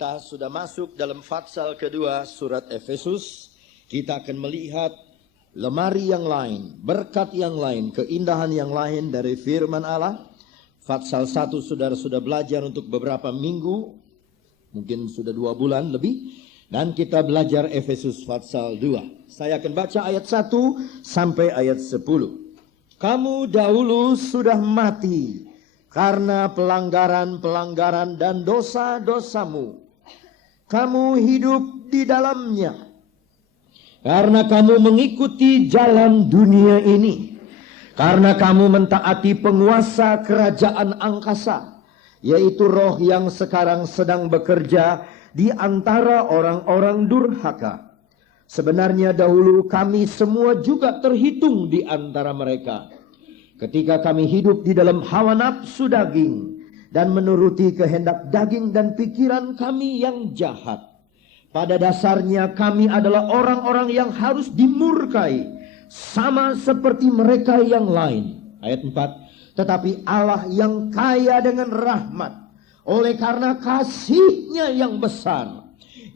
Kita sudah masuk dalam fatsal kedua surat Efesus. Kita akan melihat lemari yang lain, berkat yang lain, keindahan yang lain dari firman Allah. Fatsal 1 saudara sudah belajar untuk beberapa minggu, mungkin sudah 2 bulan lebih. Dan kita belajar Efesus fatsal 2. Saya akan baca ayat 1 sampai ayat 10. Kamu dahulu sudah mati karena pelanggaran-pelanggaran dan dosa-dosamu. Kamu hidup di dalamnya karena kamu mengikuti jalan dunia ini. Karena kamu mentaati penguasa kerajaan angkasa, yaitu roh yang sekarang sedang bekerja di antara orang-orang durhaka. Sebenarnya dahulu kami semua juga terhitung di antara mereka. Ketika kami hidup di dalam hawa nafsu daging dan menuruti kehendak daging dan pikiran kami yang jahat. Pada dasarnya kami adalah orang-orang yang harus dimurkai, sama seperti mereka yang lain. Ayat 4. Tetapi Allah yang kaya dengan rahmat, oleh karena kasih-Nya yang besar,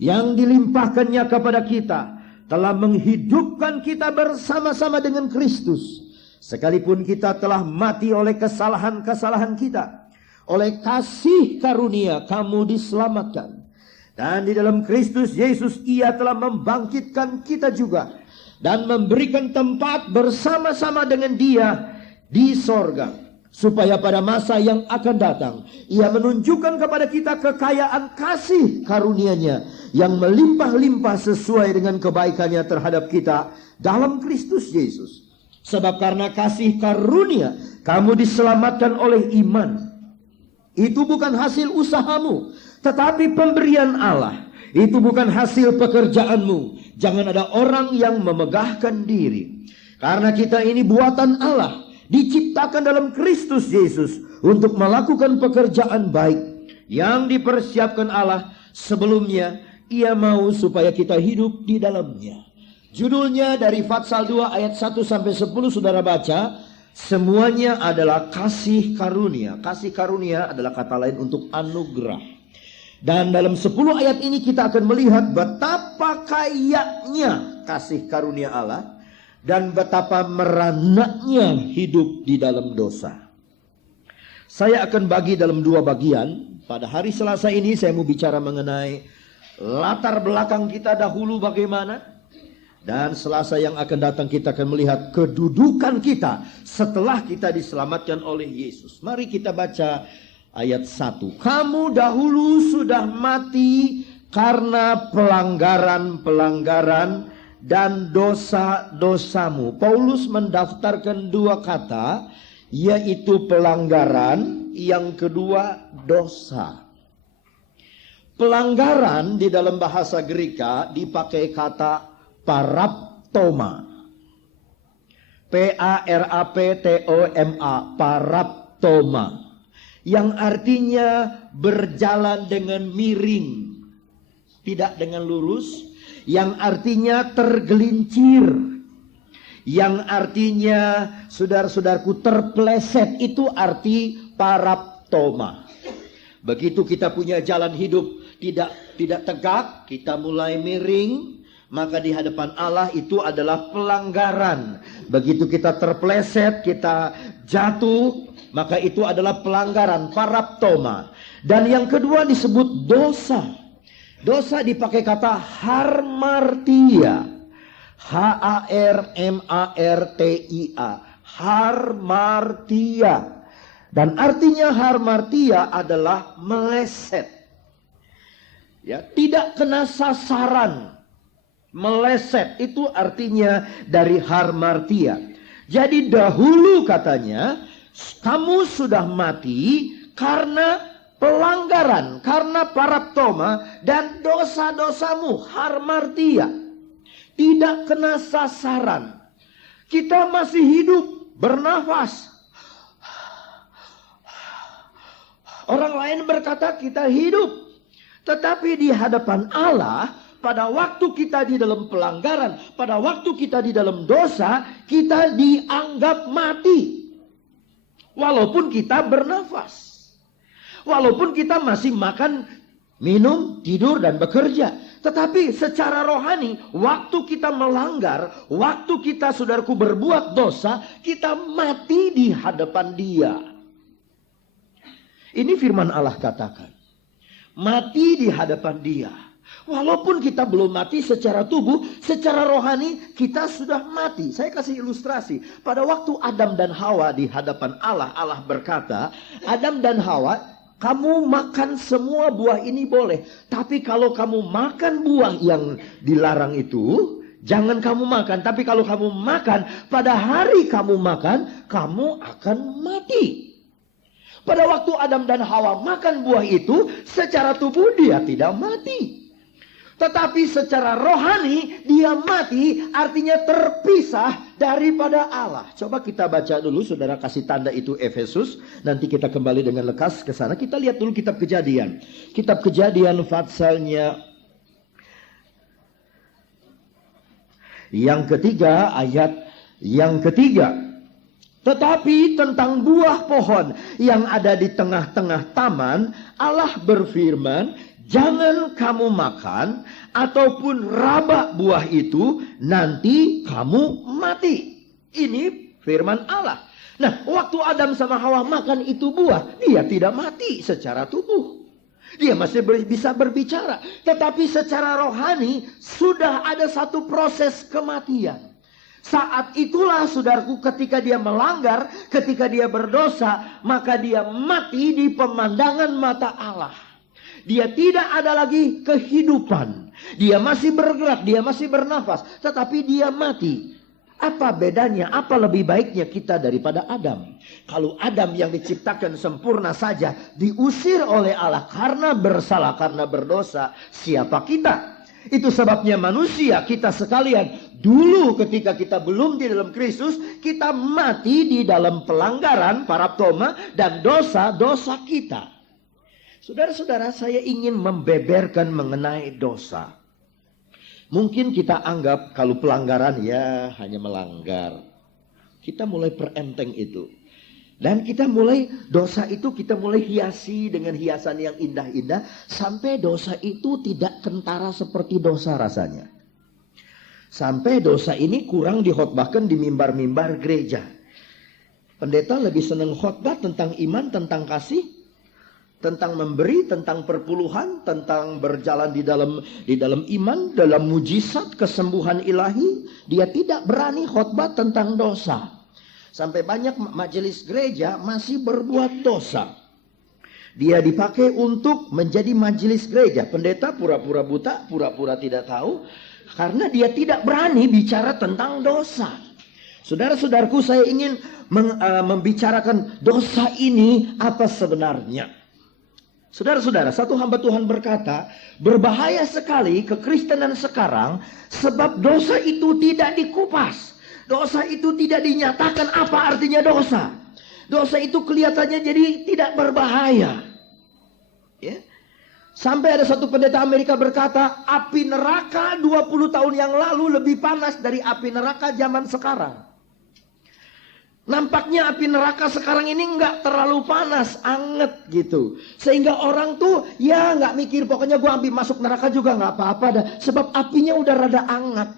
yang dilimpahkannya kepada kita, telah menghidupkan kita bersama-sama dengan Kristus. Sekalipun kita telah mati oleh kesalahan-kesalahan kita, oleh kasih karunia kamu diselamatkan. Dan di dalam Kristus Yesus Ia telah membangkitkan kita juga, dan memberikan tempat bersama-sama dengan Dia di sorga, supaya pada masa yang akan datang Ia menunjukkan kepada kita kekayaan kasih karunia-Nya yang melimpah-limpah sesuai dengan kebaikan-Nya terhadap kita dalam Kristus Yesus. Sebab karena kasih karunia kamu diselamatkan oleh iman. Itu bukan hasil usahamu, tetapi pemberian Allah. Itu bukan hasil pekerjaanmu. Jangan ada orang yang memegahkan diri. Karena kita ini buatan Allah, diciptakan dalam Kristus Yesus untuk melakukan pekerjaan baik yang dipersiapkan Allah sebelumnya. Ia mau supaya kita hidup di dalamnya. Judulnya dari fatsal 2 ayat 1 sampai 10 saudara baca. Semuanya adalah kasih karunia. Kasih karunia adalah kata lain untuk anugerah. Dan dalam 10 ayat ini kita akan melihat betapa kayanya kasih karunia Allah, dan betapa meranaknya hidup di dalam dosa. Saya akan bagi dalam 2 bagian. Pada hari Selasa ini saya mau bicara mengenai latar belakang kita dahulu bagaimana. Dan Selasa yang akan datang kita akan melihat kedudukan kita setelah kita diselamatkan oleh Yesus. Mari kita baca ayat 1. Kamu dahulu sudah mati karena pelanggaran-pelanggaran dan dosa-dosamu. Paulus mendaftarkan 2 kata, yaitu pelanggaran, yang kedua dosa. Pelanggaran di dalam bahasa Greka dipakai kata paraptoma. P-A-R-A-P-T-O-M-A. Paraptoma. Yang artinya berjalan dengan miring, tidak dengan lurus. Yang artinya tergelincir. Yang artinya saudara-saudaraku terpeleset. Itu arti paraptoma. Begitu kita punya jalan hidup tidak tegak, kita mulai miring, maka di hadapan Allah itu adalah pelanggaran. Begitu kita terpeleset, kita jatuh, maka itu adalah pelanggaran, paraptoma. Dan yang kedua disebut dosa. Dosa dipakai kata harmartia. H-A-R-M-A-R-T-I-A. Harmartia. Dan artinya harmartia adalah meleset. Ya, tidak kena sasaran. Meleset itu artinya dari harmartia. Jadi dahulu katanya kamu sudah mati karena pelanggaran, karena paraptoma dan dosa-dosamu, harmartia. Tidak kena sasaran. Kita masih hidup, bernafas. Orang lain berkata kita hidup, tetapi di hadapan Allah, pada waktu kita di dalam pelanggaran, pada waktu kita di dalam dosa, kita dianggap mati. Walaupun kita bernafas. Walaupun kita masih makan minum, tidur, dan bekerja. Tetapi secara rohani, waktu kita melanggar, waktu kita, saudaraku, berbuat dosa, kita mati di hadapan Dia. Ini firman Allah katakan. Mati di hadapan Dia. Walaupun kita belum mati secara tubuh, secara rohani kita sudah mati. Saya kasih ilustrasi. Pada waktu Adam dan Hawa di hadapan Allah, Allah berkata, Adam dan Hawa, kamu makan semua buah ini boleh. Tapi kalau kamu makan buah yang dilarang itu, jangan kamu makan. Tapi kalau kamu makan, pada hari kamu makan, kamu akan mati. Pada waktu Adam dan Hawa makan buah itu, secara tubuh dia tidak mati. Tetapi secara rohani dia mati, artinya terpisah daripada Allah. Coba kita baca dulu, saudara kasih tanda itu Efesus. Nanti kita kembali dengan lekas ke sana. Kita lihat dulu kitab Kejadian. Kitab Kejadian patsalnya yang ketiga, ayat yang ketiga. Tetapi tentang buah pohon yang ada di tengah-tengah taman, Allah berfirman, jangan kamu makan ataupun raba buah itu, nanti kamu mati. Ini firman Allah. Nah, waktu Adam sama Hawa makan itu buah, dia tidak mati secara tubuh. Dia masih bisa berbicara. Tetapi secara rohani sudah ada satu proses kematian. Saat itulah, saudaraku, ketika dia melanggar, ketika dia berdosa, maka dia mati di pemandangan mata Allah. Dia tidak ada lagi kehidupan. Dia masih bergerak, dia masih bernafas, tetapi dia mati. Apa bedanya, apa lebih baiknya kita daripada Adam? Kalau Adam yang diciptakan sempurna saja diusir oleh Allah karena bersalah, karena berdosa, siapa kita? Itu sebabnya manusia, kita sekalian, dulu ketika kita belum di dalam Kristus, kita mati di dalam pelanggaran, paraptoma, dan dosa-dosa kita. Saudara-saudara, saya ingin membeberkan mengenai dosa. Mungkin kita anggap kalau pelanggaran ya hanya melanggar. Kita mulai perenteng itu. Dan kita mulai, dosa itu kita mulai hiasi dengan hiasan yang indah-indah. Sampai dosa itu tidak kentara seperti dosa rasanya. Sampai dosa ini kurang dikhotbahkan di mimbar-mimbar gereja. Pendeta lebih senang khotbah tentang iman, tentang kasih, tentang memberi, tentang perpuluhan, tentang berjalan di dalam iman, dalam mujizat kesembuhan ilahi. Dia tidak berani khotbah tentang dosa. Sampai banyak majelis gereja masih berbuat dosa. Dia dipakai untuk menjadi majelis gereja. Pendeta pura-pura buta, pura-pura tidak tahu. Karena dia tidak berani bicara tentang dosa. Saudara-saudaraku, saya ingin membicarakan dosa ini apa sebenarnya. Saudara-saudara, satu hamba Tuhan berkata, berbahaya sekali kekristenan sekarang sebab dosa itu tidak dikupas. Dosa itu tidak dinyatakan apa artinya dosa. Dosa itu kelihatannya jadi tidak berbahaya. Ya. Sampai ada satu pendeta Amerika berkata, api neraka 20 tahun yang lalu lebih panas dari api neraka zaman sekarang. Nampaknya api neraka sekarang ini nggak terlalu panas, anget gitu. Sehingga orang tuh ya nggak mikir, pokoknya gue ambil masuk neraka juga nggak apa-apa dah. Sebab apinya udah rada anget.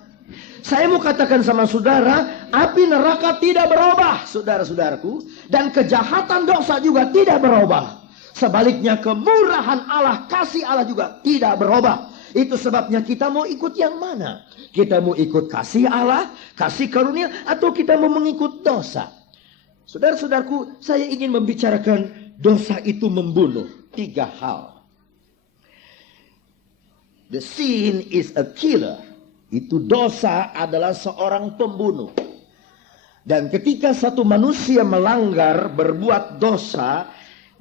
Saya mau katakan sama saudara, api neraka tidak berubah, saudara-saudaraku. Dan kejahatan dosa juga tidak berubah. Sebaliknya kemurahan Allah, kasih Allah juga tidak berubah. Itu sebabnya kita mau ikut yang mana? Kita mau ikut kasih Allah, kasih karunia, atau kita mau mengikut dosa? Saudara-saudaraku, saya ingin membicarakan dosa itu membunuh. 3 hal. The sin is a killer. Itu dosa adalah seorang pembunuh. Dan ketika satu manusia melanggar, berbuat dosa,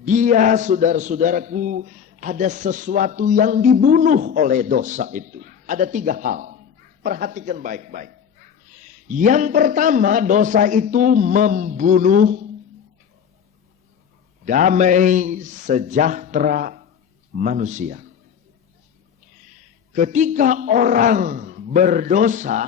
dia, saudara-saudaraku, ada sesuatu yang dibunuh oleh dosa itu. Ada 3 hal. Perhatikan baik-baik. Yang pertama, dosa itu membunuh damai sejahtera manusia. Ketika orang berdosa,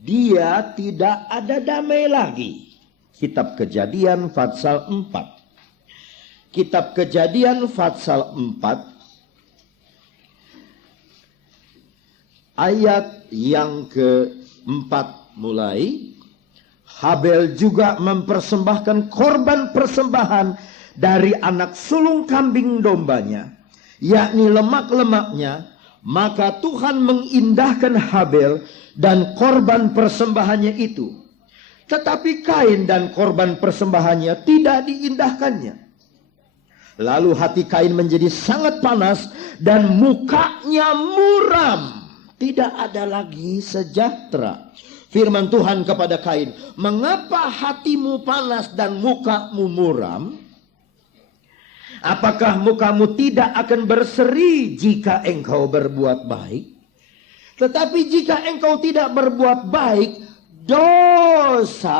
dia tidak ada damai lagi. Kitab Kejadian pasal 4. Kitab Kejadian pasal 4 ayat yang keempat mulai. Habel juga mempersembahkan korban persembahan dari anak sulung kambing dombanya, yakni lemak-lemaknya. Maka Tuhan mengindahkan Habel dan korban persembahannya itu. Tetapi Kain dan korban persembahannya tidak diindahkannya. Lalu hati Kain menjadi sangat panas dan mukanya muram. Tidak ada lagi sejahtera. Firman Tuhan kepada Kain, mengapa hatimu panas dan mukamu muram? Apakah mukamu tidak akan berseri jika engkau berbuat baik? Tetapi jika engkau tidak berbuat baik, dosa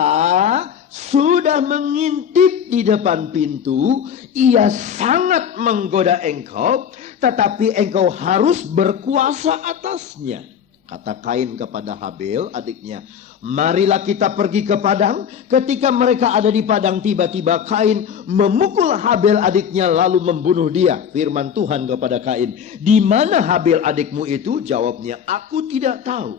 sudah mengintip di depan pintu. Ia sangat menggoda engkau, tetapi engkau harus berkuasa atasnya. Kata Kain kepada Habel adiknya, marilah kita pergi ke padang. Ketika mereka ada di padang, tiba-tiba Kain memukul Habel adiknya lalu membunuh dia. Firman Tuhan kepada Kain, di mana Habel adikmu itu? Jawabnya, aku tidak tahu.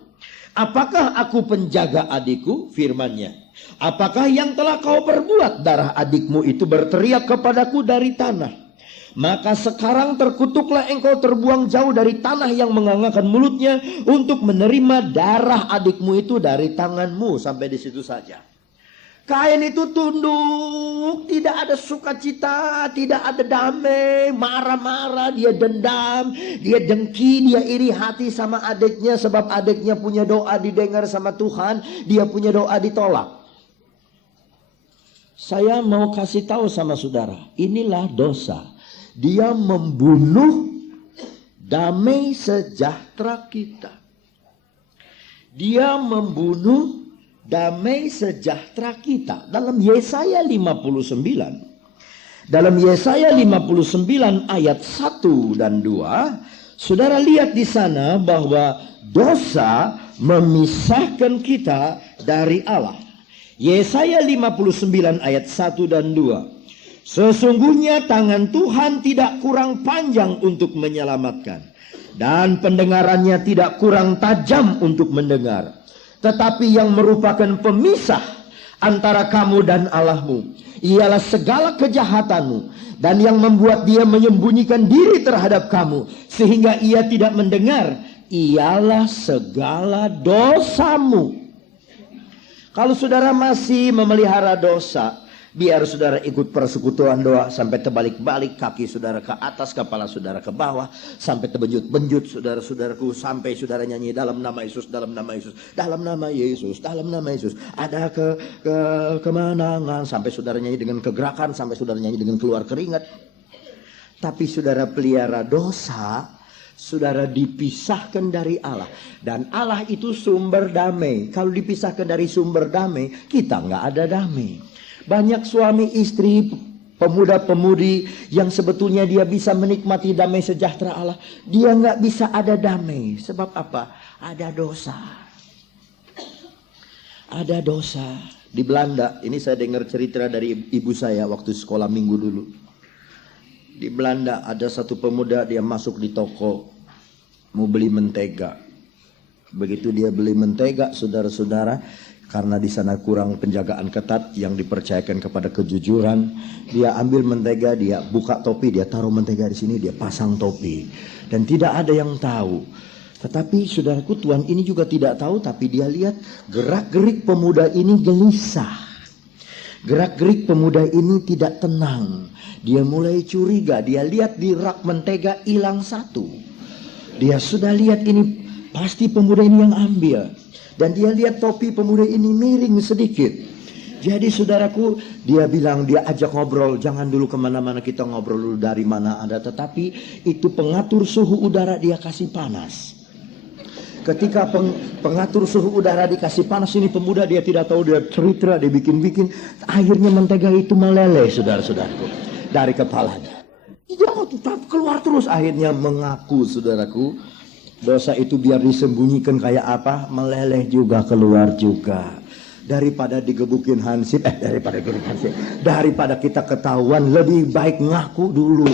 Apakah aku penjaga adikku? Firman-Nya, apakah yang telah kau perbuat? Darah adikmu itu berteriak kepadaku dari tanah. Maka sekarang terkutuklah engkau, terbuang jauh dari tanah yang menganggarkan mulutnya untuk menerima darah adikmu itu dari tanganmu. Sampai di situ saja. Kain itu tunduk, tidak ada sukacita, tidak ada damai, marah-marah, dia dendam, dia dengki, dia iri hati sama adiknya sebab adiknya punya doa didengar sama Tuhan, dia punya doa ditolak. Saya mau kasih tahu sama saudara, inilah dosa. Dia membunuh damai sejahtera kita. Dia membunuh damai sejahtera kita. Dalam Yesaya 59. Dalam Yesaya 59 ayat 1 dan 2. Saudara lihat di sana bahwa dosa memisahkan kita dari Allah. Yesaya 59 ayat 1 dan 2. Sesungguhnya tangan Tuhan tidak kurang panjang untuk menyelamatkan, dan pendengarannya tidak kurang tajam untuk mendengar. Tetapi yang merupakan pemisah antara kamu dan Allahmu ialah segala kejahatanmu, dan yang membuat dia menyembunyikan diri terhadap kamu sehingga ia tidak mendengar ialah segala dosamu. Kalau saudara masih memelihara dosa, biar saudara ikut persekutuan doa sampai terbalik-balik, kaki saudara ke atas, kepala saudara ke bawah, sampai terbenjut-benjut saudara-saudaraku, sampai saudara nyanyi dalam nama Yesus, dalam nama Yesus, dalam nama Yesus, dalam nama Yesus. Ada kemenangan, sampai saudara nyanyi dengan kegerakan, sampai saudara nyanyi dengan keluar keringat. Tapi saudara pelihara dosa, saudara dipisahkan dari Allah. Dan Allah itu sumber damai. Kalau dipisahkan dari sumber damai, kita nggak ada damai. Banyak suami istri, pemuda-pemudi yang sebetulnya dia bisa menikmati damai sejahtera Allah, dia nggak bisa ada damai. Sebab apa? Ada dosa. Ada dosa. Di Belanda, ini saya dengar cerita dari ibu saya waktu sekolah minggu dulu. Di Belanda ada satu pemuda, dia masuk di toko mau beli mentega. Begitu dia beli mentega, saudara-saudara, karena di sana kurang penjagaan ketat yang dipercayakan kepada kejujuran, dia ambil mentega, dia buka topi, dia taruh mentega di sini, dia pasang topi, dan tidak ada yang tahu. Tetapi saudaraku, Tuhan ini juga tidak tahu, tapi dia lihat gerak-gerik pemuda ini gelisah. Gerak-gerik pemuda ini tidak tenang. Dia mulai curiga, dia lihat di rak mentega hilang satu. Dia sudah lihat ini pasti pemuda ini yang ambil. Dan dia lihat topi pemuda ini miring sedikit. Jadi saudaraku, dia bilang, dia ajak ngobrol. Jangan dulu kemana-mana, kita ngobrol dulu dari mana ada. Tetapi itu pengatur suhu udara dia kasih panas. Ketika pengatur suhu udara dikasih panas, ini pemuda dia tidak tahu, dia cerita, dia bikin-bikin. Akhirnya mentega itu meleleh, saudara-saudaraku, dari kepalanya. Dia tetap keluar terus. Akhirnya mengaku, saudaraku, dosa itu biar disembunyikan kayak apa, meleleh juga, keluar juga. Daripada digebukin hansip, daripada kita ketahuan, lebih baik ngaku dulu.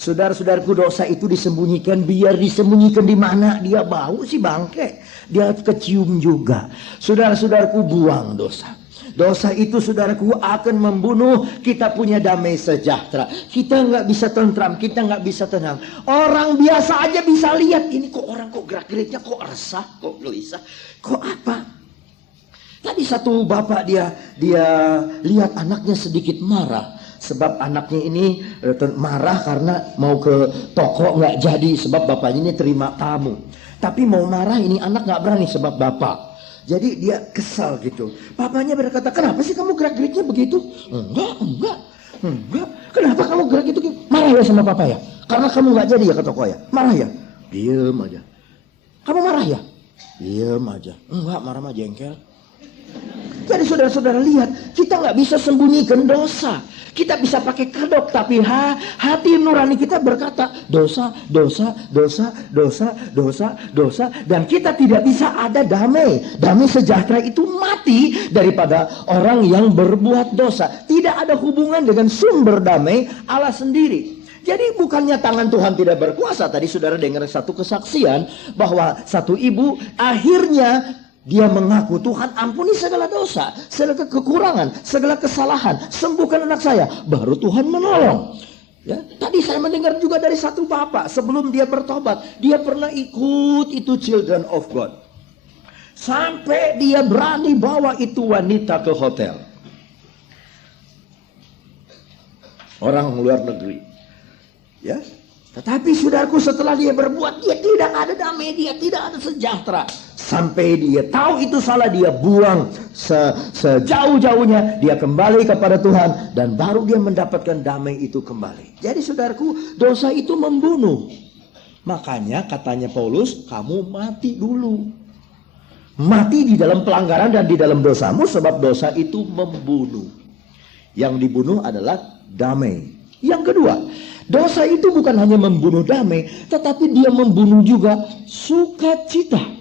Saudara-saudaraku, dosa itu disembunyikan. Biar disembunyikan di mana dia bau sih bangke, dia kecium juga. Saudara-saudaraku, buang dosa. Dosa itu, saudaraku, akan membunuh kita punya damai sejahtera. Kita nggak bisa tentram, kita nggak bisa tenang. Orang biasa aja bisa lihat, ini kok orang kok gerak-geriknya kok resah, kok gelisah, kok apa. Tadi satu bapak dia lihat anaknya sedikit marah. Sebab anaknya ini marah karena mau ke toko nggak jadi. Sebab bapaknya ini terima tamu. Tapi mau marah ini anak nggak berani sebab bapak. Jadi dia kesal gitu. Papanya berkata, kenapa sih kamu gerak-geriknya begitu? Enggak. Kenapa kamu gerak gitu? Marah ya sama papa ya? Karena kamu nggak jadi ya ke toko ya? Marah ya? Diem aja. Kamu marah ya? Diem aja. Enggak, marah mah jengkel. Jadi saudara-saudara lihat, kita nggak bisa sembunyikan dosa. Kita bisa pakai kedok, tapi hati nurani kita berkata dosa. Dan kita tidak bisa ada damai. Damai sejahtera itu mati daripada orang yang berbuat dosa. Tidak ada hubungan dengan sumber damai Allah sendiri. Jadi bukannya tangan Tuhan tidak berkuasa. Tadi saudara dengar satu kesaksian bahwa satu ibu akhirnya dia mengaku, Tuhan ampuni segala dosa, segala kekurangan, segala kesalahan, sembuhkan anak saya. Baru Tuhan menolong. Ya, tadi saya mendengar juga dari satu bapak, sebelum dia bertobat, dia pernah ikut itu Children of God. Sampai dia berani bawa itu wanita ke hotel. Orang luar negeri. Ya. Tetapi saudaraku, setelah dia berbuat, dia tidak ada damai, dia tidak ada sejahtera. Sampai dia tahu itu salah, dia buang sejauh-jauhnya, dia kembali kepada Tuhan, dan baru dia mendapatkan damai itu kembali. Jadi saudaraku, dosa itu membunuh. Makanya katanya Paulus, kamu mati dulu. Mati di dalam pelanggaran dan di dalam dosamu, sebab dosa itu membunuh. Yang dibunuh adalah damai. Yang kedua, dosa itu bukan hanya membunuh damai, tetapi dia membunuh juga sukacita.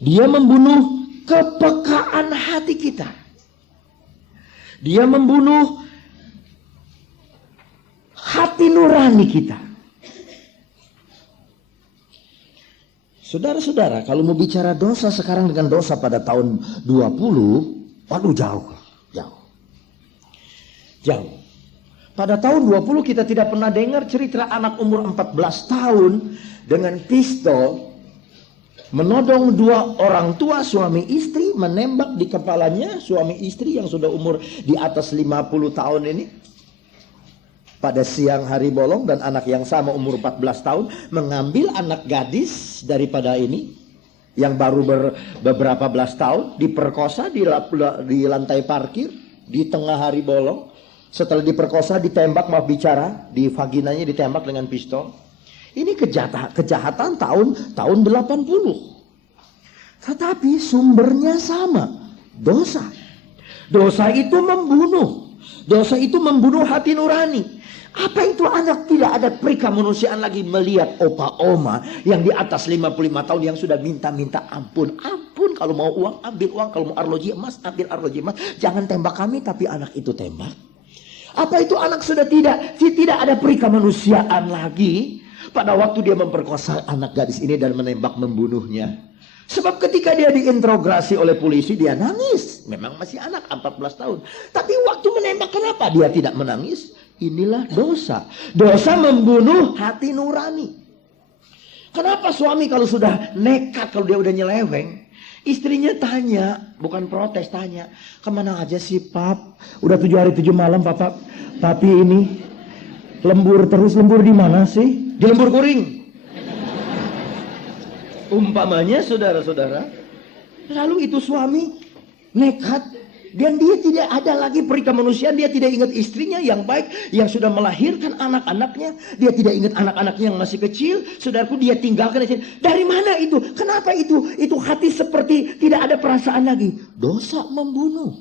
Dia membunuh kepekaan hati kita. Dia membunuh hati nurani kita. Saudara-saudara, kalau mau bicara dosa sekarang dengan dosa pada tahun 20, waduh jauh. Pada tahun 20 kita tidak pernah dengar cerita anak umur 14 tahun dengan pistol menodong dua orang tua suami istri, menembak di kepalanya suami istri yang sudah umur di atas 50 tahun ini. Pada siang hari bolong, dan anak yang sama umur 14 tahun mengambil anak gadis daripada ini yang baru beberapa belas tahun, diperkosa di lantai parkir di tengah hari bolong. Setelah diperkosa, ditembak, maaf bicara, di vaginanya ditembak dengan pistol. Ini kejahatan tahun 80. Tetapi sumbernya sama, dosa. Dosa itu membunuh. Dosa itu membunuh hati nurani. Apa itu anak tidak ada perikemanusiaan lagi melihat opa oma yang di atas 55 tahun yang sudah minta ampun. Ampun, kalau mau uang ambil uang, kalau mau arloji emas ambil arloji emas. Jangan tembak kami, tapi anak itu tembak. Apa itu anak sudah tidak ada perikemanusiaan lagi pada waktu dia memperkosa anak gadis ini dan menembak membunuhnya. Sebab ketika dia diinterogasi oleh polisi, dia nangis. Memang masih anak 14 tahun. Tapi waktu menembak, kenapa dia tidak menangis? Inilah dosa. Dosa membunuh hati nurani. Kenapa suami kalau sudah nekat, kalau dia udah nyeleweng, istrinya tanya, bukan protes, tanya, kemana aja sih pap? Udah 7 hari 7 malam papa, papi ini lembur terus. Lembur di mana sih? Di lembur kuring. Umpamanya saudara-saudara, lalu itu suami nekat dan dia tidak ada lagi perikemanusiaan. Dia tidak ingat istrinya yang baik yang sudah melahirkan anak-anaknya. Dia tidak ingat anak-anaknya yang masih kecil. Saudaraku, dia tinggalkan. Dari mana itu? Kenapa itu? Itu hati seperti tidak ada perasaan lagi. Dosa membunuh.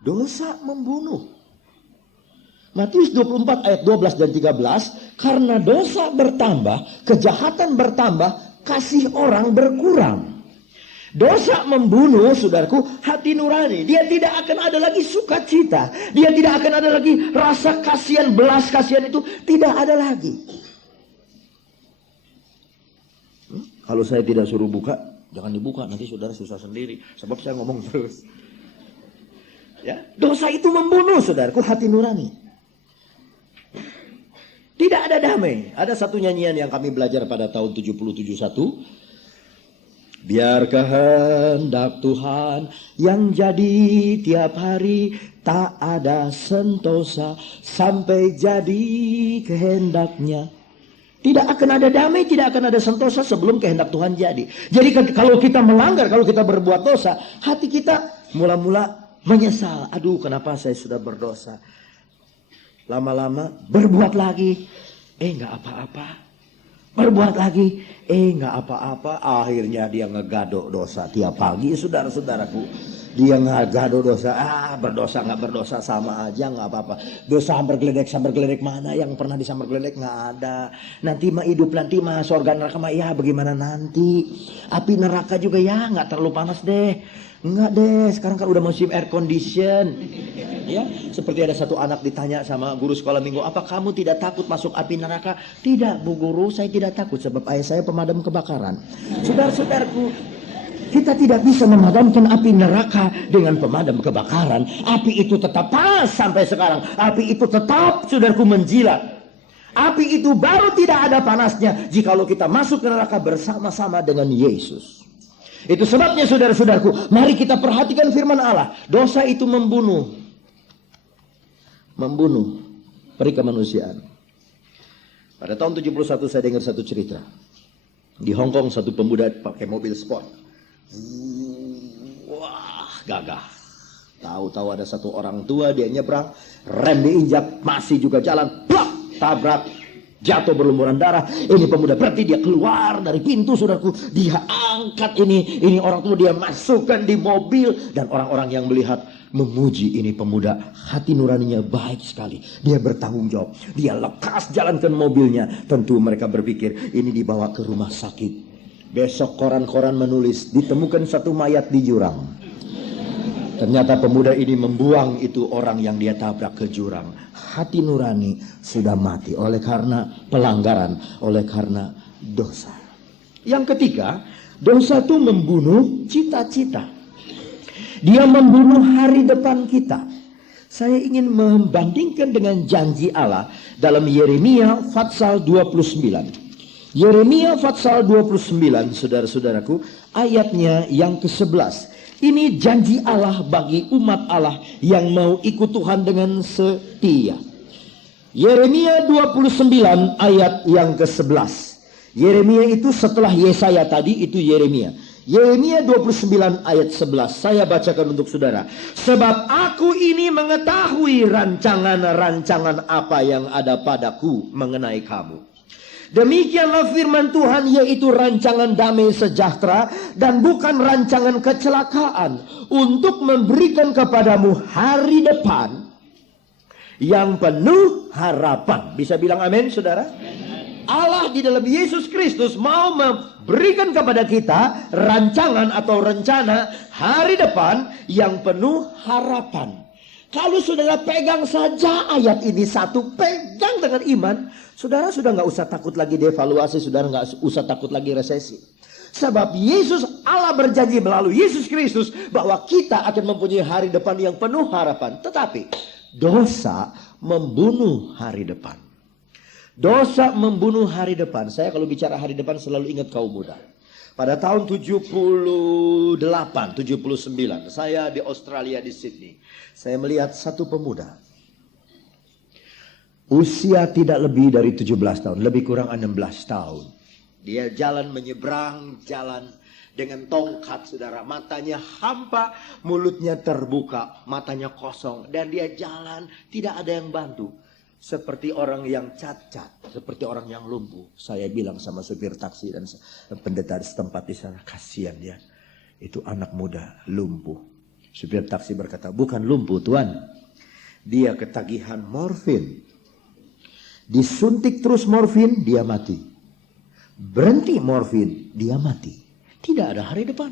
Dosa membunuh. Matius 24 ayat 12 dan 13, karena dosa bertambah, kejahatan bertambah, kasih orang berkurang. Dosa membunuh, saudaraku, hati nurani. Dia tidak akan ada lagi sukacita. Dia tidak akan ada lagi rasa kasihan, belas kasihan itu tidak ada lagi. Kalau saya tidak suruh buka, jangan dibuka, nanti saudara susah sendiri. Sebab saya ngomong terus. Ya, dosa itu membunuh, saudaraku, hati nurani. Tidak ada damai. Ada satu nyanyian yang kami belajar pada tahun 70-71. Biar kehendak Tuhan yang jadi tiap hari, tak ada sentosa sampai jadi kehendaknya. Tidak akan ada damai, tidak akan ada sentosa sebelum kehendak Tuhan jadi. Jadi kalau kita melanggar, kalau kita berbuat dosa, hati kita mula-mula menyesal. Aduh, kenapa saya sudah berdosa? Lama-lama berbuat lagi, nggak apa-apa. Berbuat lagi, nggak apa-apa. Akhirnya dia ngegadok dosa tiap pagi, saudara-saudaraku. Dia ngegadok dosa, berdosa nggak berdosa sama aja, nggak apa-apa. Dosa sambar geledek mana yang pernah disambar geledek, nggak ada. Nanti mah hidup, nanti mah surga neraka mah ya bagaimana nanti. Api neraka juga ya nggak terlalu panas deh. Enggak deh, sekarang kan udah musim air condition. Ya, seperti ada satu anak ditanya sama guru sekolah minggu, apa kamu tidak takut masuk api neraka? Tidak, Bu Guru, saya tidak takut sebab ayah saya pemadam kebakaran. Saudara-saudaraku, kita tidak bisa memadamkan api neraka dengan pemadam kebakaran. Api itu tetap panas sampai sekarang. Api itu tetap, saudaraku, menjilat. Api itu baru tidak ada panasnya jikalau kita masuk ke neraka bersama-sama dengan Yesus. Itu sebabnya saudara-saudaraku, mari kita perhatikan firman Allah. Dosa itu membunuh peri kemanusiaan. Pada tahun 71 saya dengar satu cerita. Di Hong Kong satu pemuda pakai mobil sport. Wah, gagah. Tahu-tahu ada satu orang tua, dia nyebrang, rem diinjak, masih juga jalan, plak, tabrak, jatuh berlumuran darah. Ini pemuda, berarti dia keluar dari pintu, saudaraku. Dia angkat ini orang tua, dia masukkan di mobil. Dan orang-orang yang melihat memuji ini pemuda, hati nuraninya baik sekali. Dia bertanggung jawab. Dia lekas jalankan mobilnya. Tentu mereka berpikir ini dibawa ke rumah sakit. Besok koran-koran menulis ditemukan satu mayat di jurang. Ternyata pemuda ini membuang itu orang yang dia tabrak ke jurang. Hati nurani sudah mati oleh karena pelanggaran, oleh karena dosa. Yang ketiga, dosa itu membunuh cita-cita. Dia membunuh hari depan kita. Saya ingin membandingkan dengan janji Allah dalam Yeremia pasal 29. Yeremia pasal 29, saudara-saudaraku, ayatnya yang ke-11. Ini janji Allah bagi umat Allah yang mau ikut Tuhan dengan setia. Yeremia 29 ayat yang ke-11. Yeremia itu setelah Yesaya tadi, itu Yeremia. Yeremia 29 ayat 11. Saya bacakan untuk saudara. Sebab aku ini mengetahui rancangan-rancangan apa yang ada padaku mengenai kamu. Demikianlah firman Tuhan, yaitu rancangan damai sejahtera dan bukan rancangan kecelakaan, untuk memberikan kepadamu hari depan yang penuh harapan. Bisa bilang amin, saudara? Allah di dalam Yesus Kristus mau memberikan kepada kita rancangan atau rencana hari depan yang penuh harapan. Kalau saudara pegang saja ayat ini satu, pegang dengan iman, saudara sudah nggak usah takut lagi devaluasi, saudara nggak usah takut lagi resesi. Sebab Yesus, Allah berjanji melalui Yesus Kristus bahwa kita akan mempunyai hari depan yang penuh harapan. Tetapi dosa membunuh hari depan. Dosa membunuh hari depan. Saya kalau bicara hari depan selalu ingat kaum muda. Pada tahun 78, 79, saya di Australia, di Sydney. Saya melihat satu pemuda. Usia tidak lebih dari 17 tahun, lebih kurang 16 tahun. Dia jalan menyeberang jalan dengan tongkat, saudara. Matanya hampa, mulutnya terbuka, matanya kosong. Dan dia jalan, tidak ada yang bantu. Seperti orang yang cacat, seperti orang yang lumpuh. Saya bilang sama supir taksi dan pendeta setempat di sana, kasihan dia. Itu anak muda lumpuh. Supir taksi berkata, bukan lumpuh Tuan. Dia ketagihan morfin. Disuntik terus morfin, dia mati. Berhenti morfin, dia mati. Tidak ada hari depan.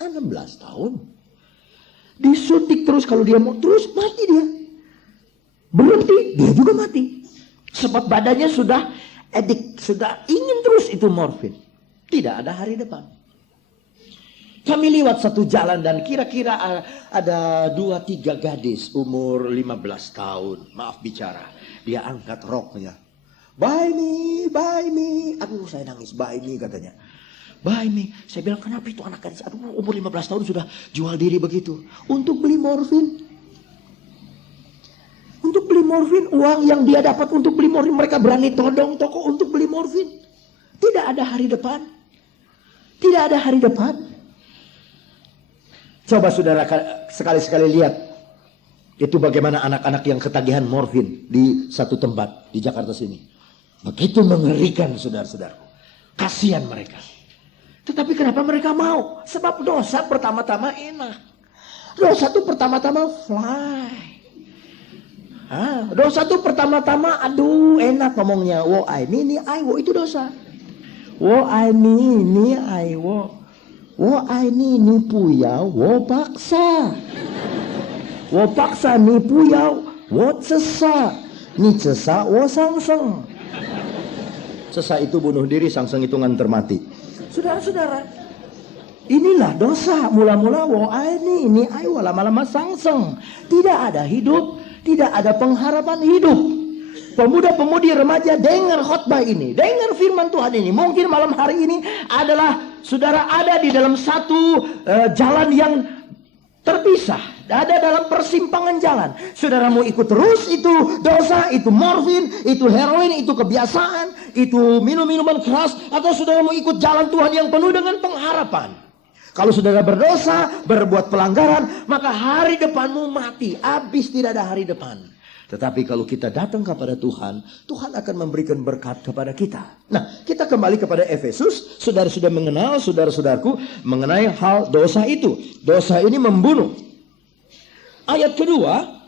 16 tahun. Disuntik terus, kalau dia mau terus mati dia. Berhenti, dia juga mati. Sebab badannya sudah edik, sudah ingin terus itu morfin. Tidak ada hari depan. Kami lewat satu jalan dan kira-kira ada 2-3 gadis umur 15 tahun. Maaf bicara. Dia angkat roknya. Buy me. Aduh saya nangis, buy me katanya. Buy me. Saya bilang kenapa itu anak gadis? Aduh umur 15 tahun sudah jual diri begitu. Untuk beli morfin. Untuk beli morfin. Uang yang dia dapat untuk beli morfin. Mereka berani todong toko untuk beli morfin. Tidak ada hari depan. Tidak ada hari depan. Coba saudara sekali-sekali lihat. Itu bagaimana anak-anak yang ketagihan morfin di satu tempat di Jakarta sini. Begitu mengerikan saudara-saudaraku. Kasihan mereka. Tetapi kenapa mereka mau? Sebab dosa pertama-tama enak. Dosa itu pertama-tama fly. Dosa itu pertama-tama aduh enak ngomongnya. Wo ai ni ai wo itu dosa. Wo ai ni ai wo. Wo ai ni nipu ya, wo paksa. Wo paksa nipu ya, wo cesa. Ni cesa, wo sangseng. Cesa itu bunuh diri, sangseng itu nganter mati. Saudara-saudara, inilah dosa. Mula-mula wo ai ni ai wo, lama-lama sangseng. Tidak ada hidup, tidak ada pengharapan hidup. Pemuda-pemudi remaja dengar khotbah ini, dengar firman Tuhan ini. Mungkin malam hari ini adalah saudara ada di dalam satu jalan yang terpisah, ada dalam persimpangan jalan. Saudara mau ikut terus itu dosa, itu morfin, itu heroin, itu kebiasaan, itu minum-minuman keras, atau saudara mau ikut jalan Tuhan yang penuh dengan pengharapan. Kalau saudara berdosa, berbuat pelanggaran, maka hari depanmu mati, habis, tidak ada hari depan. Tetapi kalau kita datang kepada Tuhan, Tuhan akan memberikan berkat kepada kita. Nah, kita kembali kepada Efesus. Saudara sudah mengenal, saudara-saudaraku, mengenai hal dosa itu. Dosa ini membunuh. Ayat kedua,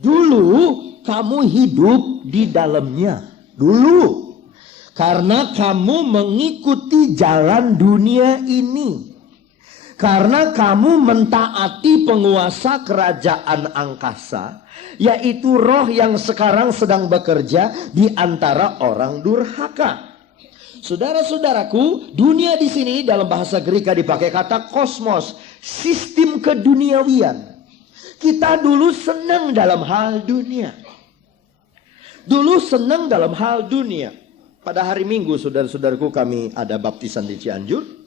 dulu kamu hidup di dalamnya. Dulu. Karena kamu mengikuti jalan dunia ini. Karena kamu mentaati penguasa kerajaan angkasa, yaitu roh yang sekarang sedang bekerja di antara orang durhaka. Saudara-saudaraku, dunia di sini dalam bahasa Greka dipakai kata kosmos, sistem keduniawian. Kita dulu senang dalam hal dunia. Dulu senang dalam hal dunia. Pada hari Minggu, saudara-saudaraku, kami ada baptisan di Cianjur.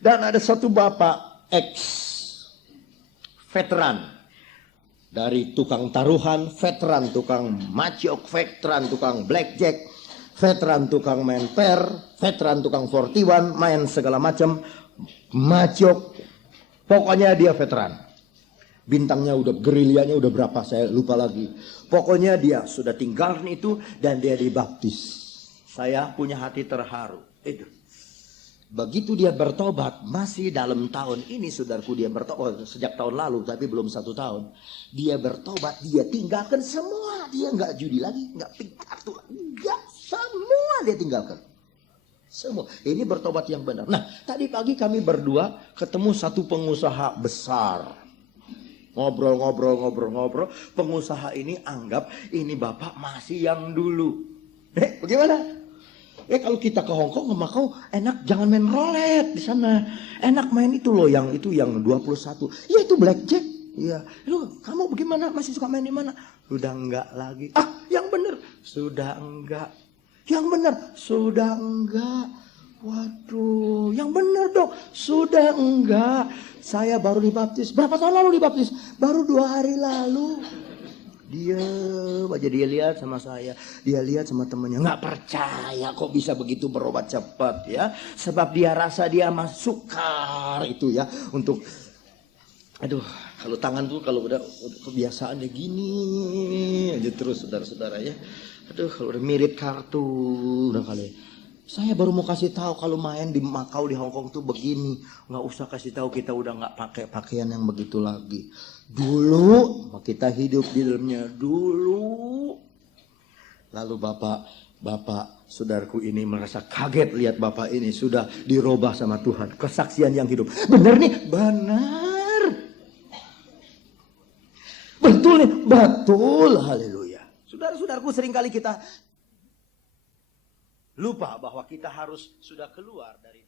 Dan ada satu bapak veteran dari tukang taruhan, veteran tukang maciok, veteran tukang blackjack, veteran tukang main per, veteran tukang 41, main segala macam, maciok. Pokoknya dia veteran. Bintangnya udah, gerilyanya udah berapa, saya lupa lagi. Pokoknya dia sudah tinggalkan itu dan dia dibaptis. Saya punya hati terharu. Itu. Begitu dia bertobat, masih dalam tahun ini saudaraku dia bertobat, sejak tahun lalu tapi belum 1 tahun. Dia bertobat, dia tinggalkan semua. Dia nggak judi lagi, nggak pick kartu, nggak, semua dia tinggalkan. Semua. Ini bertobat yang benar. Nah, tadi pagi kami berdua ketemu satu pengusaha besar. Ngobrol. Pengusaha ini anggap ini bapak masih yang dulu. Bagaimana? Kalau kita ke Hong Kong ke Macau enak, jangan main roulette di sana. Enak main itu loh, yang 21. Ya itu blackjack. Ya, lu kamu bagaimana? Masih suka main di mana? Sudah enggak lagi. Yang benar. Sudah enggak. Yang benar. Sudah enggak. Waduh, yang benar dong. Sudah enggak. Saya baru dibaptis. Berapa tahun lalu dibaptis? Baru 2 hari lalu. Dia aja, dia lihat sama saya, dia lihat sama temannya, nggak percaya kok bisa begitu berobat cepat ya, sebab dia rasa dia sukar itu ya untuk, aduh kalau tangan tuh kalau udah kebiasaannya gini aja terus saudara-saudara ya, aduh kalau udah mirip kartu udah kali. Saya baru mau kasih tahu kalau main di Macau di Hong Kong tuh begini, nggak usah kasih tahu kita udah nggak pakai pakaian yang begitu lagi. Dulu kita hidup di dalamnya dulu. Lalu bapak Bapak, saudaraku ini merasa kaget lihat Bapak ini sudah dirubah sama Tuhan. Kesaksian yang hidup. Benar nih? Benar. Betul nih? Betul. Haleluya. Saudara-saudaraku, seringkali kita lupa bahwa kita harus sudah keluar dari